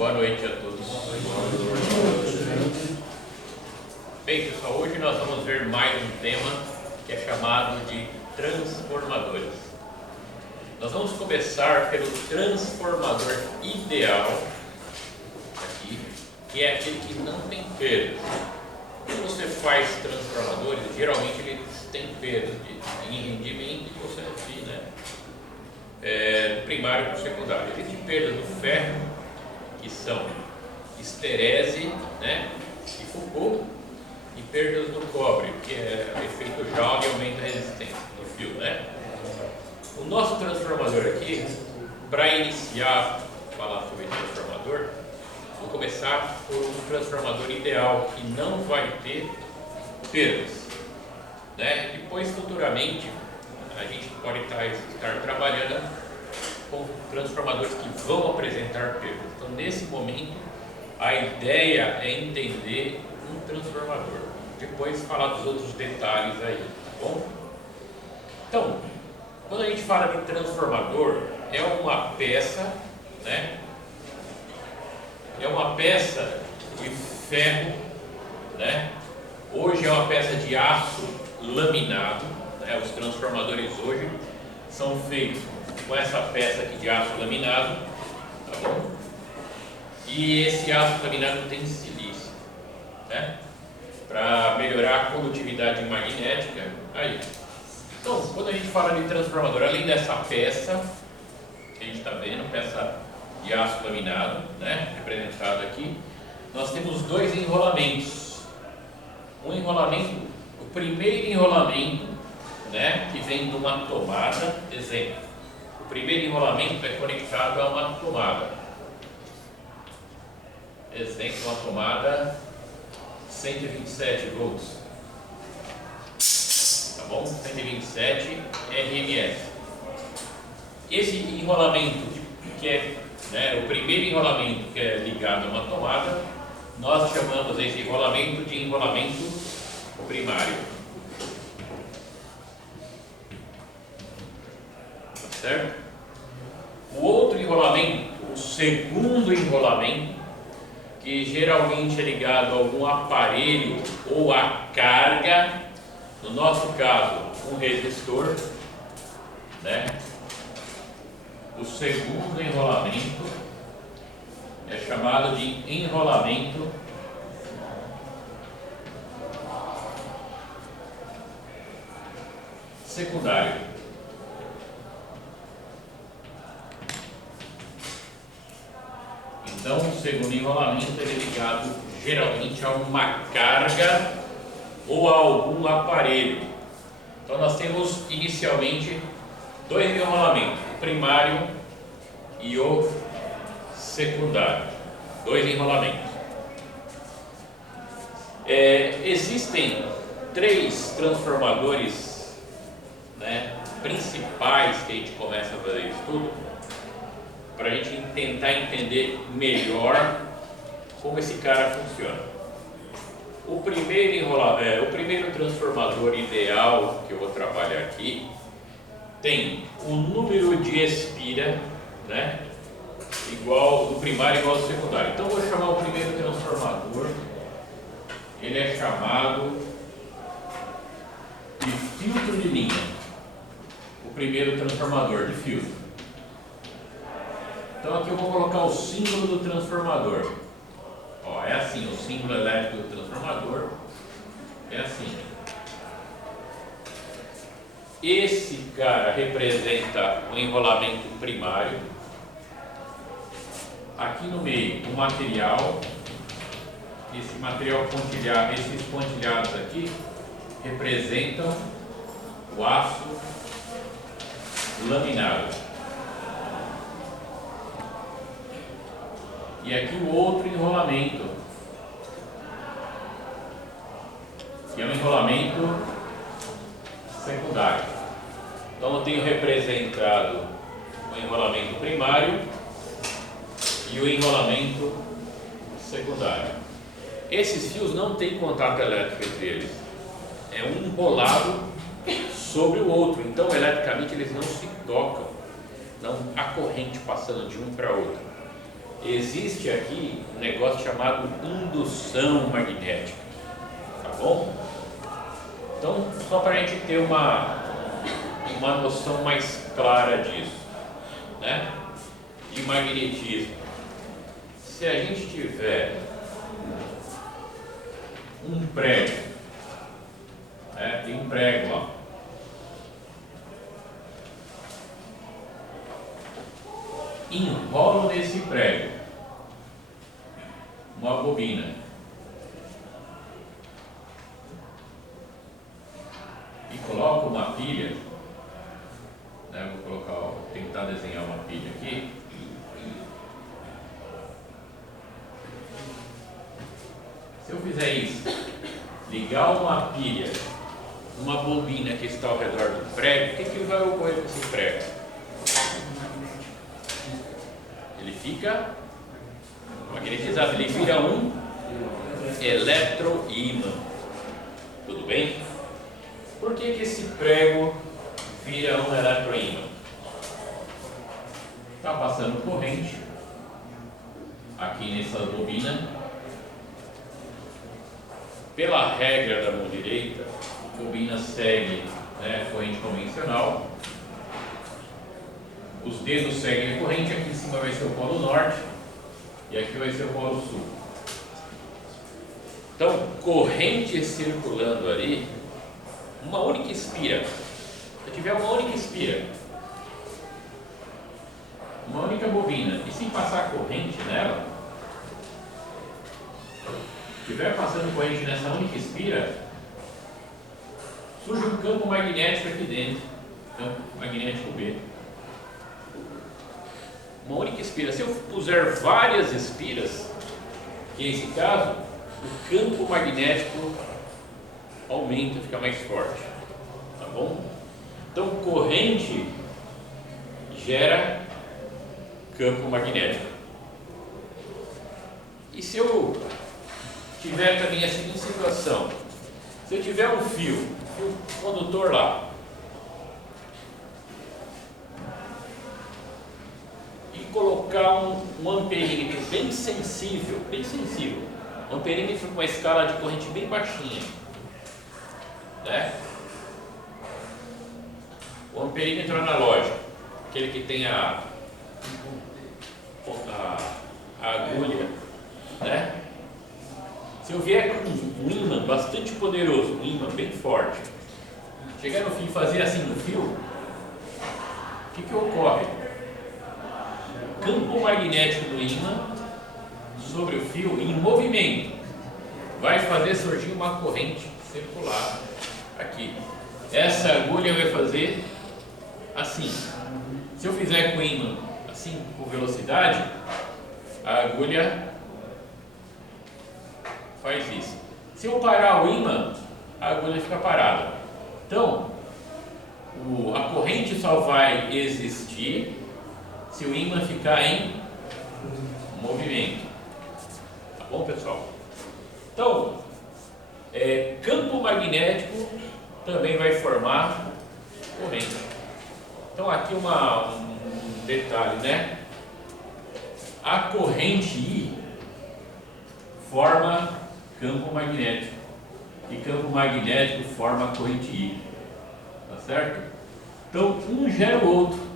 Boa noite a todos. Bem, pessoal, hoje nós vamos ver mais um tema que é chamado de transformadores. Nós vamos começar pelo transformador ideal, aqui, que é aquele que não tem perdas. Quando você faz transformadores, geralmente eles têm perdas em rendimento e você tem, do primário para o secundário. Existem perdas do ferro, que são esterese, e Foucault, e perdas do cobre, que é efeito Joule e aumenta a resistência do fio, O nosso transformador aqui, para iniciar a falar sobre transformador, vou começar por um transformador ideal que não vai ter perdas, Depois, futuramente, a gente pode estar trabalhando com transformadores que vão apresentar perdas. Então, nesse momento, a ideia é entender um transformador. Depois, falar dos outros detalhes aí, tá bom? Então, quando a gente fala de transformador, é uma peça, É uma peça de ferro, Hoje é uma peça de aço laminado, Os transformadores hoje são feitos com essa peça aqui de aço laminado, tá bom? E esse aço laminado tem silício, para melhorar a condutividade magnética. Aí. Então, quando a gente fala de transformador, além dessa peça que a gente está vendo, peça de aço laminado, representado aqui, nós temos dois enrolamentos. Um enrolamento, o primeiro enrolamento, que vem de uma tomada, exemplo. O primeiro enrolamento é conectado a uma tomada. Exemplo, uma tomada 127 volts. Tá bom? 127 RMS. Esse enrolamento, que é o primeiro enrolamento que é ligado a uma tomada, nós chamamos esse enrolamento de enrolamento primário. Tá certo? O outro enrolamento, o segundo enrolamento, que geralmente é ligado a algum aparelho ou a carga, no nosso caso, um resistor, O segundo enrolamento é chamado de enrolamento secundário. Então, o segundo enrolamento é ligado geralmente a uma carga ou a algum aparelho. Então, nós temos inicialmente dois enrolamentos, o primário e o secundário. Dois enrolamentos. Existem três transformadores principais que a gente começa a fazer estudo para a gente tentar entender melhor como esse cara funciona. O primeiro transformador ideal que eu vou trabalhar aqui tem o número de espira, igual do primário igual ao secundário. Então, eu vou chamar o primeiro transformador, ele é chamado de filtro de linha. O primeiro transformador de filtro. Então, aqui eu vou colocar o símbolo do transformador. É assim, o símbolo elétrico do transformador é assim. Esse cara representa o enrolamento primário. Aqui no meio, o material. Esse material pontilhado, esses pontilhados aqui representam o aço laminado. E aqui o outro enrolamento, que é um enrolamento secundário. Então, eu tenho representado o enrolamento primário e o enrolamento secundário. Esses fios não têm contato elétrico entre eles. É um enrolado sobre o outro. Então, eletricamente, eles não se tocam. Não há corrente passando de um para outro. existe aqui um negócio chamado indução magnética, tá bom? Então, só para a gente ter uma noção mais clara disso, né? De magnetismo. Se a gente tiver um prego, né? Tem um prego lá, enrolo nesse prego uma bobina e coloco uma pilha, né? Vou tentar desenhar uma pilha aqui. Se eu fizer isso, ligar uma pilha numa bobina que está ao redor do prego, o que vai ocorrer com esse prego? Ele fica magnetizado, ele vira um eletroímã. Tudo bem? Por que esse prego vira um eletroímã? Está passando corrente aqui nessa bobina. Pela regra da mão direita, a bobina segue, né, corrente convencional. Os dedos seguem a corrente, aqui em cima vai ser o polo norte e aqui vai ser o polo sul. Então, corrente circulando ali, uma única espira. Se tiver uma única espira, uma única bobina, e se passar corrente nela, estiver passando corrente nessa única espira, surge um campo magnético aqui dentro, campo magnético B. Uma única espira. Se eu puser várias espiras, que nesse caso, o campo magnético aumenta, fica mais forte, tá bom? Então, corrente gera campo magnético. E se eu tiver também a seguinte situação, se eu tiver um fio condutor lá, e colocar um amperímetro bem sensível, um amperímetro com uma escala de corrente bem baixinha, né? O amperímetro analógico, aquele que tem a agulha, né? Se eu vier com um ímã bastante poderoso, um ímã bem forte, chegar no fio e fazer assim no fio, o que ocorre? O campo magnético do ímã sobre o fio em movimento vai fazer surgir uma corrente circular aqui. Essa agulha vai fazer assim. Se eu fizer com o ímã assim, com velocidade, a agulha faz isso. Se eu parar o ímã, a agulha fica parada. Então, a corrente só vai existir se o ímã ficar em movimento. Tá bom, pessoal? Então, campo magnético também vai formar corrente. Então, aqui um detalhe, né? A corrente I forma campo magnético e campo magnético forma a corrente I, tá certo? Então, um gera o outro.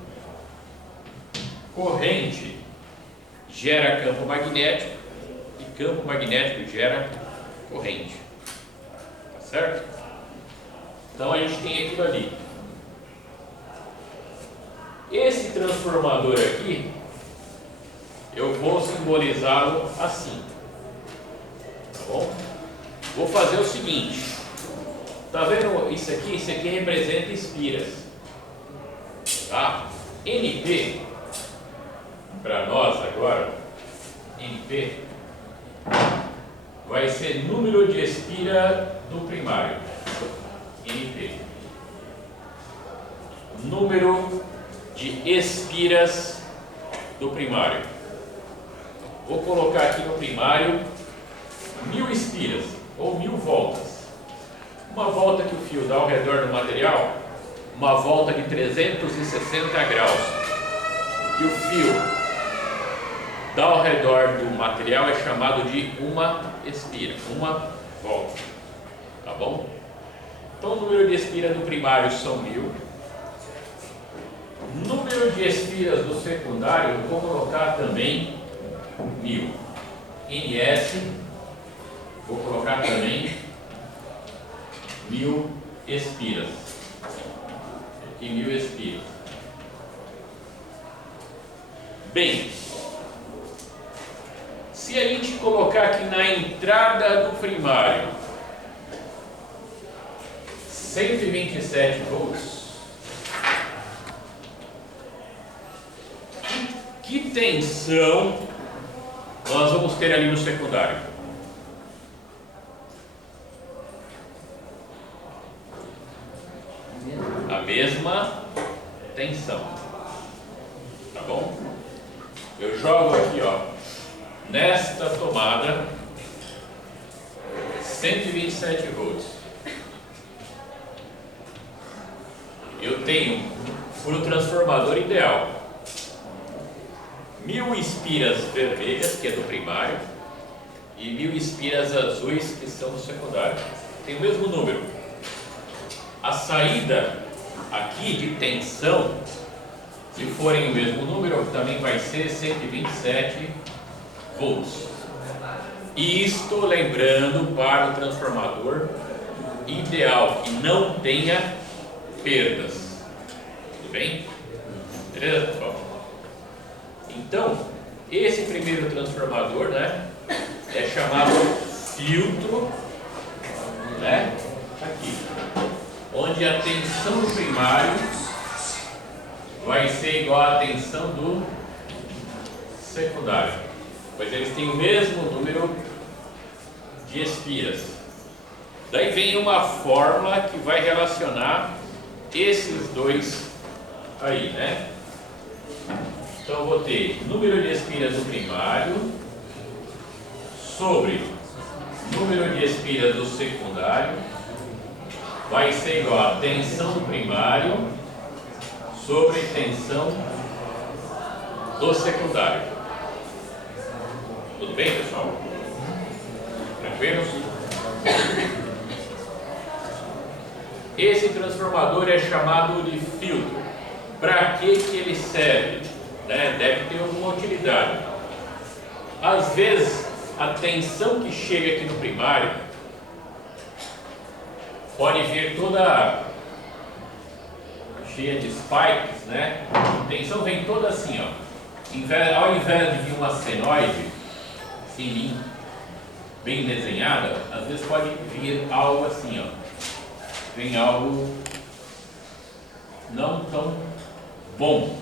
Corrente gera campo magnético e campo magnético gera corrente, tá certo? Então, a gente tem aquilo ali. Esse transformador aqui, eu vou simbolizá-lo assim. Tá bom? Vou fazer o seguinte. Tá vendo isso aqui? Isso aqui representa espiras. Tá? NP, para nós agora, NP, vai ser número de espira do primário. NP. Número de espiras do primário. Vou colocar aqui no primário 1000 espiras ou 1000 voltas. Uma volta que o fio dá ao redor do material, uma volta de 360 graus. E o fio dá ao redor do material é chamado de uma espira, uma volta, tá bom? Então o número de espiras do primário são 1000. Número de espiras do secundário, vou colocar também 1000. NS, vou colocar também 1000 espiras. Aqui 1000 espiras. Bem, se a gente colocar aqui na entrada do primário 127 volts, que tensão nós vamos ter ali no secundário? A mesma tensão, tá bom? Eu jogo aqui, ó, nesta tomada 127 volts. Eu tenho o transformador ideal, 1000 espiras vermelhas, que é do primário, e 1000 espiras azuis, que são do secundário. Tem o mesmo número. A saída aqui de tensão, se forem o mesmo número, também vai ser 127 volts. Isto lembrando para o transformador ideal, que não tenha perdas. Tudo bem? Beleza, pessoal? Então, esse primeiro transformador, né, é chamado filtro, né, aqui, onde a tensão do primário vai ser igual à tensão do secundário, pois eles têm o mesmo número de espiras. Daí vem uma fórmula que vai relacionar esses dois aí, né? Então eu vou ter número de espiras do primário sobre número de espiras do secundário vai ser igual a tensão do primário sobre tensão do secundário. Tudo bem, pessoal? Tranquilos? Esse transformador é chamado de filtro. Para que ele serve? Né? Deve ter alguma utilidade. Às vezes, a tensão que chega aqui no primário pode vir toda cheia de spikes, né? A tensão vem toda assim, ó. Ao invés de vir uma senoide fininha, bem desenhada, às vezes pode vir algo assim, ó. Vem algo não tão bom,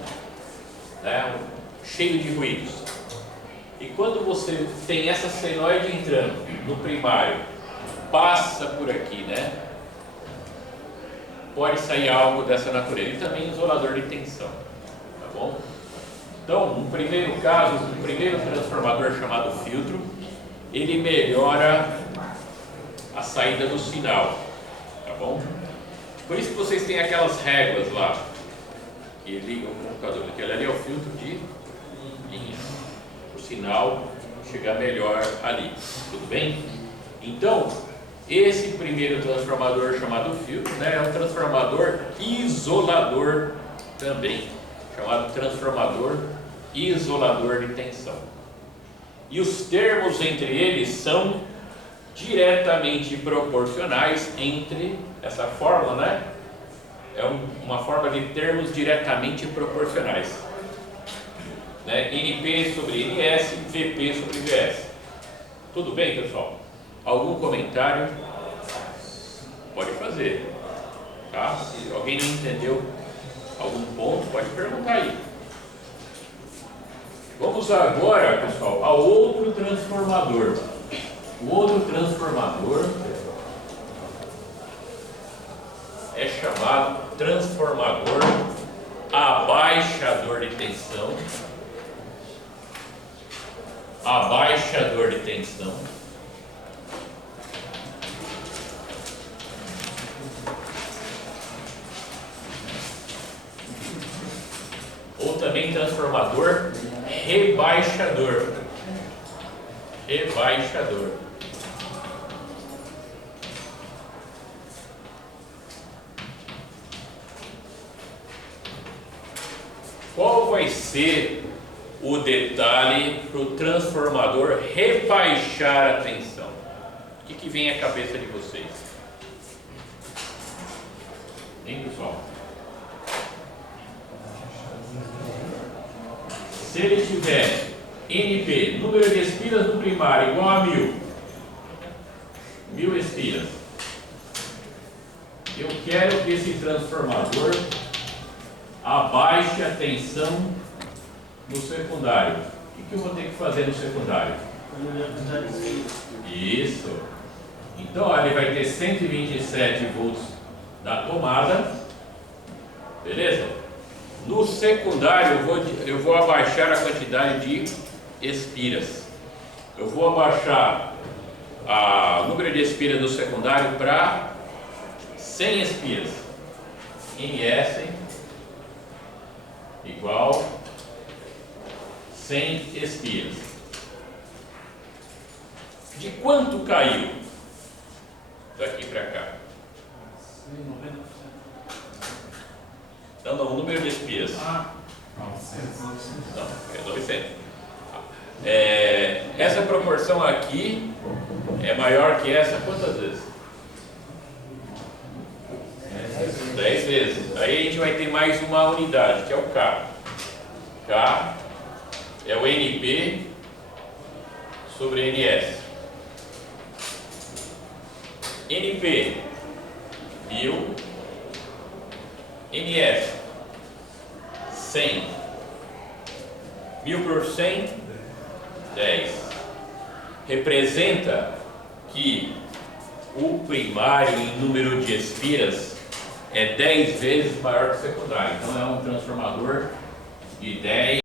né? Cheio de ruídos. E quando você tem essa senoide entrando no primário, passa por aqui, né? Pode sair algo dessa natureza. E também isolador de tensão, tá bom? Então, no primeiro caso, o primeiro transformador chamado filtro, ele melhora a saída do sinal, tá bom? Por isso que vocês têm aquelas réguas lá que ligam o computador. Aquele ali é o filtro de linha, o sinal chegar melhor ali, tudo bem? Então, esse primeiro transformador chamado filtro, né, é um transformador isolador também, chamado transformador isolador de tensão. E os termos entre eles são diretamente proporcionais entre essa fórmula, né? É uma fórmula de termos diretamente proporcionais, né? NP sobre NS, VP sobre VS. Tudo bem, pessoal? Algum comentário? Pode fazer, tá? Se alguém não entendeu algum ponto, pode perguntar aí. Vamos agora, pessoal, ao outro transformador. O outro transformador é chamado transformador abaixador de tensão. Abaixador de tensão. Ou também transformador rebaixador. Rebaixador. Qual vai ser o detalhe para o transformador rebaixar a tensão? O que vem à cabeça de vocês? Hein, pessoal? Se ele tiver NP, número de espiras no primário, igual a 1000 espiras, eu quero que esse transformador abaixe a tensão no secundário. O que eu vou ter que fazer no secundário? Isso. Então, ó, ele vai ter 127 volts da tomada, beleza? No secundário, eu vou abaixar a quantidade de espiras. Eu vou abaixar o número de espiras do secundário para 100 espiras. NS igual 100 espiras. De quanto caiu daqui para cá? Não, o número de espiras. Não, é 900. Essa proporção aqui é maior que essa quantas vezes? 10 vezes. Aí a gente vai ter mais uma unidade, que é o K. K é o NP sobre NS. NP, 1000. NS, 100. 1000 por 100, 10. Representa que o primário em número de espiras é 10 vezes maior que o secundário. Então é um transformador de 10